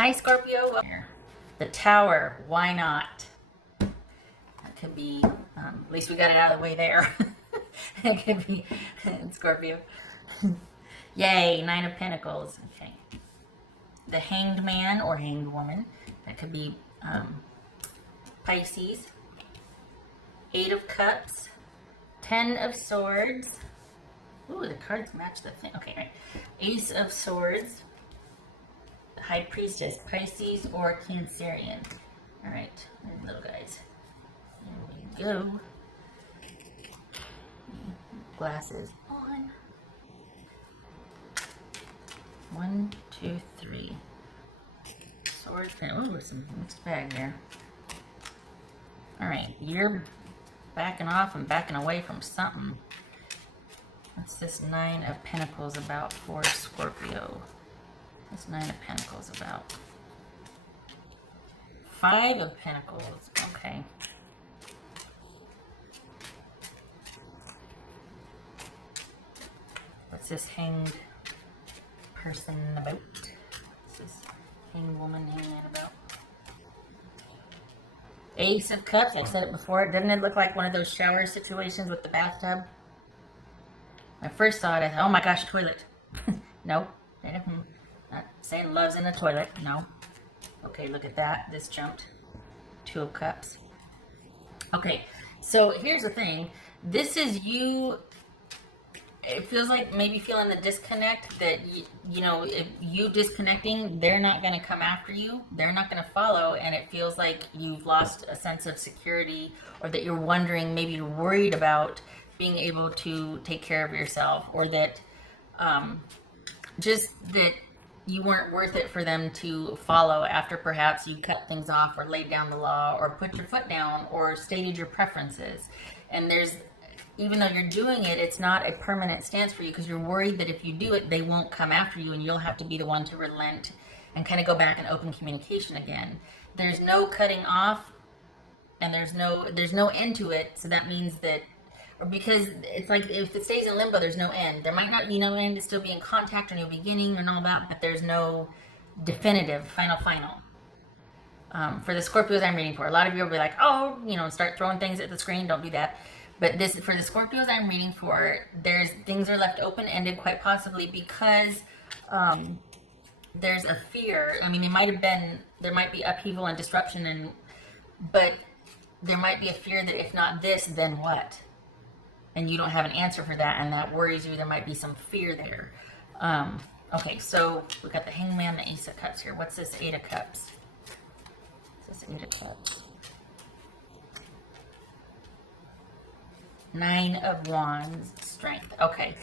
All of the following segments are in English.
Hi, Scorpio. The Tower. Why not? That could be, at least we got it out of the way there. It could be Scorpio. Yay, Nine of Pentacles. Okay. The Hanged Man or Hanged Woman. That could be Pisces. Eight of Cups. Ten of Swords. Ooh, the cards match the thing. Okay, right. Ace of Swords. High Priestess, Pisces or Cancerian. All right, little guys. Here we go. Glasses on. 1, 2, 3. Swords. Oh, some mixed bag there. All right, you're backing off and backing away from something. What's this Nine of Pentacles about for Scorpio? What's Nine of Pentacles about? Five of Pentacles. Okay. What's this hanged person about? What's this hanged woman hanging out about? Ace of Cups. I said it before. Doesn't it look like one of those shower situations with the bathtub? When I first saw it, I thought, oh my gosh, toilet. No. Not saying love's in the toilet. No. Okay, look at that. This jumped. Two of Cups. Okay, so here's the thing. This is you. It feels like maybe feeling the disconnect that, you know, if you disconnecting, they're not going to come after you. They're not going to follow. And it feels like you've lost a sense of security, or that you're wondering, maybe you're worried about being able to take care of yourself, or that just that you weren't worth it for them to follow after perhaps you cut things off or laid down the law or put your foot down or stated your preferences. And there's, even though you're doing it, it's not a permanent stance for you, because you're worried that if you do it, they won't come after you and you'll have to be the one to relent and kind of go back and open communication again. There's no cutting off, and there's no end to it. So that means that, or because it's like if it stays in limbo, there's no end. There might not be no end to still be in contact or new beginning and all that, but there's no definitive final. For the Scorpios I'm reading for, a lot of you will be like, oh, you know, start throwing things at the screen. Don't do that. But this, for the Scorpios I'm reading for, there's things are left open-ended, quite possibly because there's a fear. I mean, there might be upheaval and disruption, but there might be a fear that if not this, then what? And you don't have an answer for that, and that worries you. There might be some fear there. Okay, so we got the Hangman, the Ace of Cups here. What's this Eight of Cups? What's this Eight of Cups? Nine of Wands, Strength. Okay.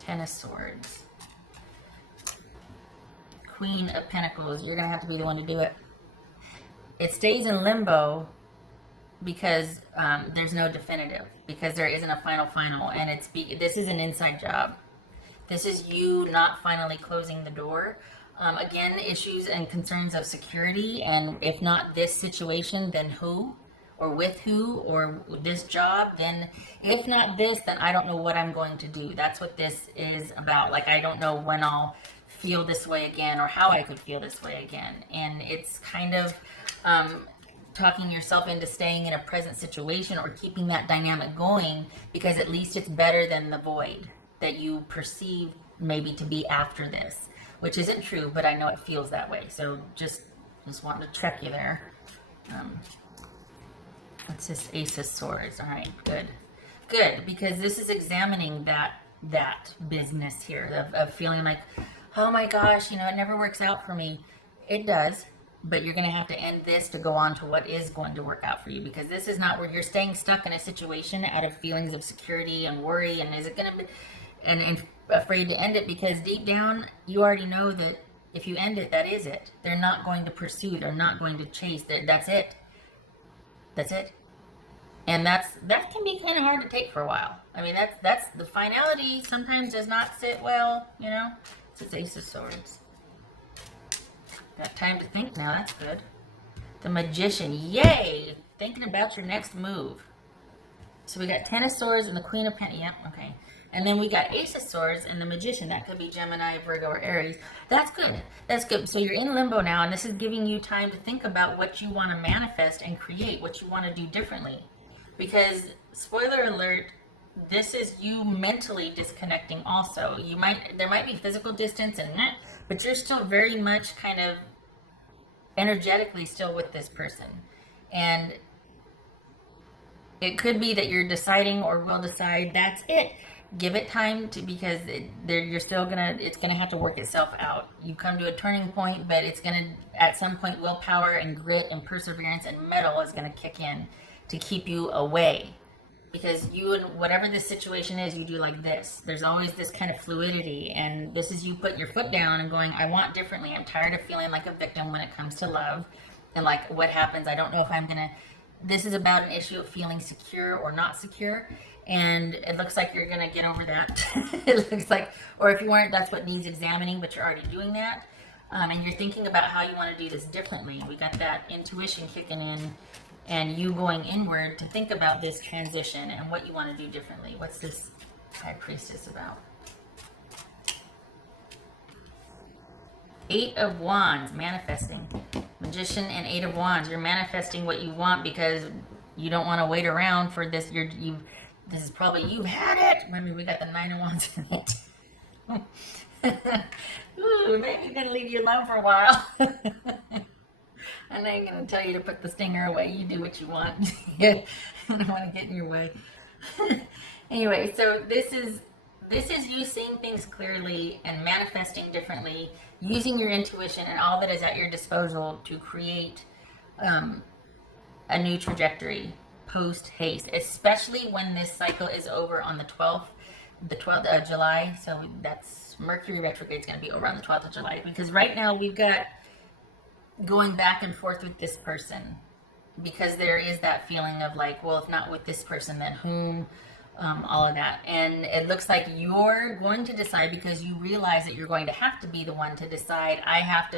Ten of Swords. Queen of Pentacles. You're going to have to be the one to do it. It stays in limbo because there's no definitive, because there isn't a final, and this is an inside job. This is you not finally closing the door. Again, issues and concerns of security, and if not this situation, then who? Or with who? Or this job? Then if not this, then I don't know what I'm going to do. That's what this is about. Like, I don't know when I'll feel this way again, or how I could feel this way again. And it's kind of talking yourself into staying in a present situation, or keeping that dynamic going, because at least it's better than the void that you perceive maybe to be after this, which isn't true, but I know it feels that way. So just wanting to check you there. What's this Ace of Swords? All right, good, because this is examining that business here of feeling like, oh my gosh, you know, it never works out for me. It does, but you're going to have to end this to go on to what is going to work out for you, because this is not where you're staying stuck in a situation out of feelings of security and worry, and is it going to be, and afraid to end it, because deep down you already know that if you end it, that is it. They're not going to pursue, they're not going to chase. That's it. And that can be kind of hard to take for a while. I mean, that's the finality sometimes does not sit well, you know. It's Ace of Swords. Got time to think now. That's good. The Magician. Yay! Thinking about your next move. So we got Ten of Swords and the Queen of Pentacles. Yep, okay. And then we got Ace of Swords and the Magician. That could be Gemini, Virgo, or Aries. That's good. That's good. So you're in limbo now, and this is giving you time to think about what you want to manifest and create, what you want to do differently. Because, spoiler alert, this is you mentally disconnecting also. There might be physical distance and that, but you're still very much kind of energetically still with this person. And it could be that you're deciding or will decide that's it. Give it time to, because you're still it's gonna have to work itself out. You come to a turning point, but it's gonna, at some point, willpower and grit and perseverance and mettle is gonna kick in to keep you away. Because you, and whatever the situation is, you do like this. There's always this kind of fluidity, and this is you put your foot down and going, I want differently. I'm tired of feeling like a victim when it comes to love. And like, what happens? I don't know if I'm gonna, this is about an issue of feeling secure or not secure. And it looks like you're going to get over that. It looks like, or if you weren't, that's what needs examining, but you're already doing that. And you're thinking about how you want to do this differently. We got that intuition kicking in, and you going inward to think about this transition and what you want to do differently. What's this High Priestess about? Eight of Wands, manifesting. Magician and Eight of Wands. You're manifesting what you want because you don't want to wait around for this. This is probably, you've had it. I mean, we got the Nine of Wands in it. Ooh, maybe I'm going to leave you alone for a while. I ain't going to tell you to put the stinger away. You do what you want. I don't want to get in your way. Anyway, so this is you seeing things clearly and manifesting differently, using your intuition and all that is at your disposal to create a new trajectory. Post haste, especially when this cycle is over on the 12th of July. So that's Mercury retrograde is going to be over on the 12th of July, because right now we've got going back and forth with this person, because there is that feeling of like, well, if not with this person, then whom, all of that. And it looks like you're going to decide, because you realize that you're going to have to be the one to decide. I have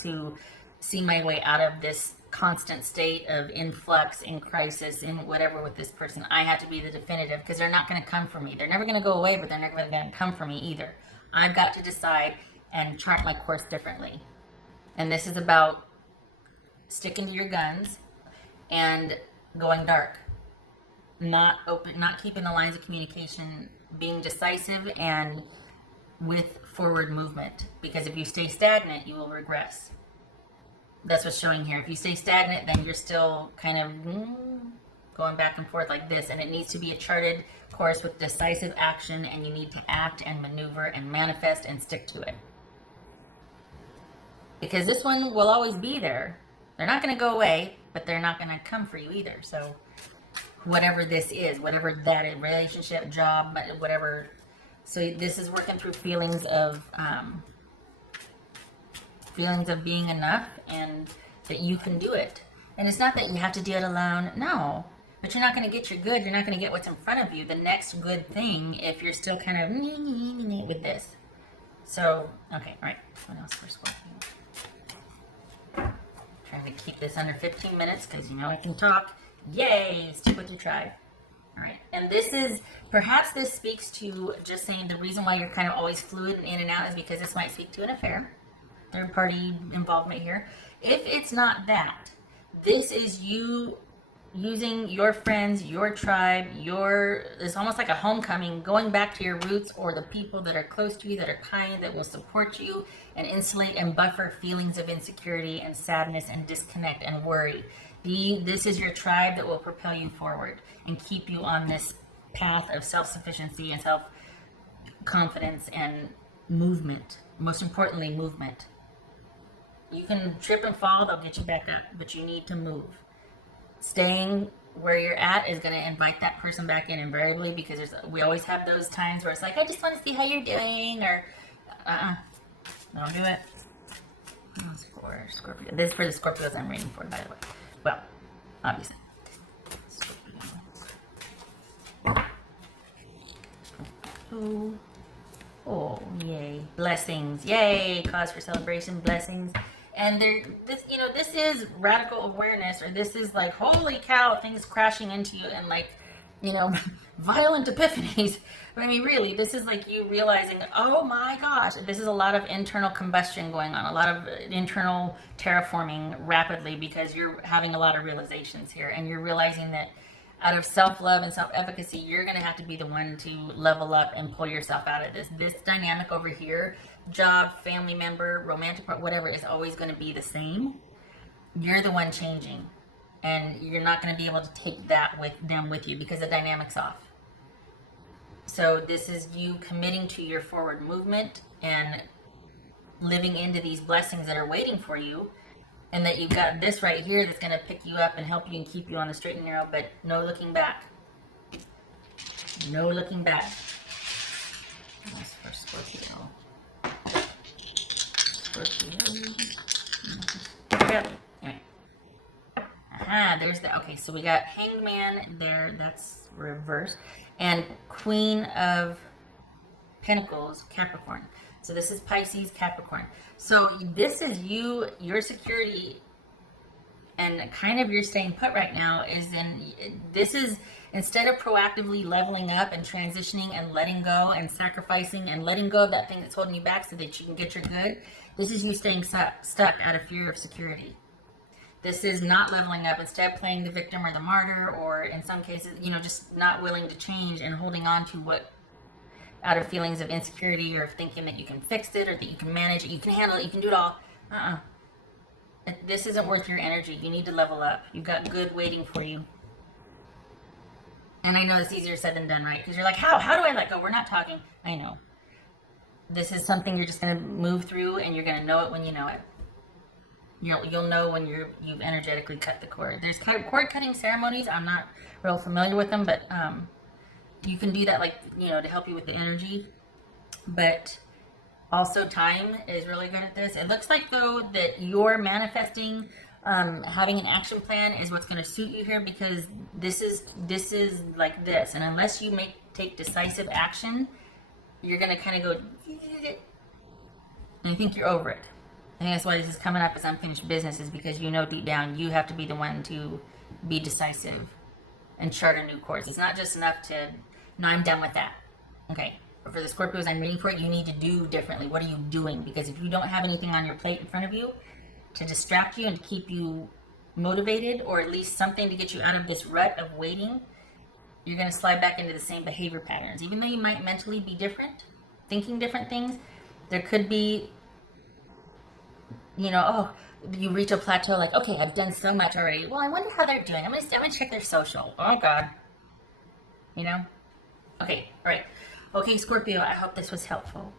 to see my way out of this constant state of influx, in crisis, in whatever with this person. I have to be the definitive, because they're not going to come for me. They're never going to go away, but they're never going to come for me either. I've got to decide and chart my course differently. And this is about sticking to your guns and going dark. Not keeping the lines of communication, being decisive and with forward movement. Because if you stay stagnant, you will regress. That's what's showing here. If you stay stagnant, then you're still kind of going back and forth like this. And it needs to be a charted course with decisive action, and you need to act and maneuver and manifest and stick to it. Because this one will always be there. They're not going to go away, but they're not going to come for you either. So whatever this is, whatever that is, relationship, job, whatever. So this is working through feelings of being enough, and that you can do it. And it's not that you have to do it alone. No. But you're not going to get your good. You're not going to get what's in front of you, the next good thing, if you're still kind of with this. So, okay, all right. What else for Scorpio? Trying to keep this under 15 minutes because you know I can talk. Yay! Stick with your tribe. All right. And perhaps this speaks to just saying the reason why you're kind of always fluid and in and out is because this might speak to an affair. Third party involvement here. If it's not that, this is you using your friends, your tribe, it's almost like a homecoming, going back to your roots, or the people that are close to you, that are kind, that will support you and insulate and buffer feelings of insecurity and sadness and disconnect and worry. This is your tribe that will propel you forward and keep you on this path of self-sufficiency and self-confidence and movement. Most importantly, movement. You can trip and fall, they'll get you back up, but you need to move. Staying where you're at is going to invite that person back in invariably, because we always have those times where it's like, I just want to see how you're doing, or don't do it. That's for Scorpio. This is for the Scorpios I'm reading for, by the way. Well, obviously. Scorpio. Oh, yay. Blessings. Yay. Cause for celebration. Blessings. And this is radical awareness, or this is like, holy cow, things crashing into you, and like, violent epiphanies. But I mean, really, this is like you realizing, oh my gosh, this is a lot of internal combustion going on, a lot of internal terraforming rapidly because you're having a lot of realizations here. And you're realizing that out of self-love and self-efficacy, you're going to have to be the one to level up and pull yourself out of this. This dynamic over here, job, family member, romantic part, whatever, is always going to be the same. You're the one changing. And you're not going to be able to take that with them with you because the dynamic's off. So this is you committing to your forward movement and living into these blessings that are waiting for you. And that you've got this right here that's going to pick you up and help you and keep you on the straight and narrow, but no looking back. No looking back. That's for Scorpio. Scorpio. Anyway. There's the, okay, so we got Hanged Man there, that's reverse, and Queen of Pentacles, Capricorn. So this is Pisces, Capricorn. So this is you, your security, and kind of your staying put right now is this is, instead of proactively leveling up and transitioning and letting go and sacrificing and letting go of that thing that's holding you back so that you can get your good, this is you staying stuck out of fear of security. This is not leveling up, instead playing the victim or the martyr, or in some cases, just not willing to change and holding on to what, out of feelings of insecurity or thinking that you can fix it or that you can manage it, you can handle it, you can do it all. This isn't worth your energy. You need to level up. You've got good waiting for you. And I know it's easier said than done, right? Because you're like, how do I let go? We're not talking. I know. This is something you're just going to move through, and you're going to know it when you know it. You'll know when you've energetically cut the cord. There's cord cutting ceremonies. I'm not real familiar with them, but you can do that, to help you with the energy. But also time is really good at this. It looks like, though, that you're manifesting, having an action plan is what's going to suit you here, because this is like this. And unless you take decisive action, you're going to kind of go, and I think you're over it. I think that's why this is coming up as unfinished business, is because deep down you have to be the one to be decisive and chart a new course. It's not just enough to, no, I'm done with that. Okay, but for the Scorpios I'm reading for, you need to do differently. What are you doing? Because if you don't have anything on your plate in front of you to distract you and to keep you motivated, or at least something to get you out of this rut of waiting, you're going to slide back into the same behavior patterns. Even though you might mentally be different, thinking different things, there could be, you reach a plateau, like, okay, I've done so much already. Well, I wonder how they're doing. I'm gonna check their social. Oh God. Okay, all right. Okay, Scorpio, I hope this was helpful.